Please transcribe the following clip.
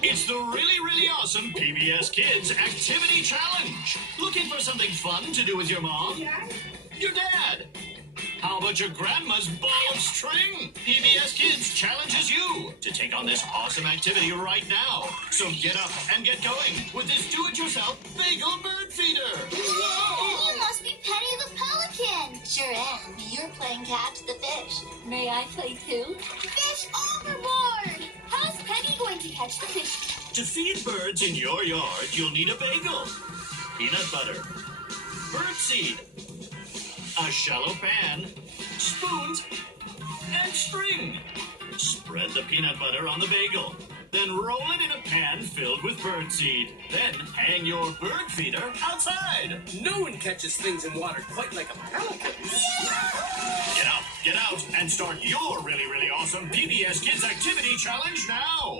It's the really awesome PBS Kids Activity Challenge. Looking for something fun to do with your mom? Your dad? How about your grandma's ball of string? PBS Kids challenges you to take on this awesome activity right now. So get up and get going with this do-it-yourself bagel bird feeder. Whoa! You must be Penny the Pelican. Sure am. You're playing catch the fish. May I play too? Fish overboard! How's Penny going to catch the fish? To feed birds in your yard, you'll need a bagel, peanut butter, birdseed, a shallow pan, spoons, and string. Spread the peanut butter on the bagel. Then roll it in a pan filled with birdseed. Then hang your bird feeder outside. No one catches things in water quite like a pelican. Get out, and start your really awesome PBS Kids Activity Challenge now.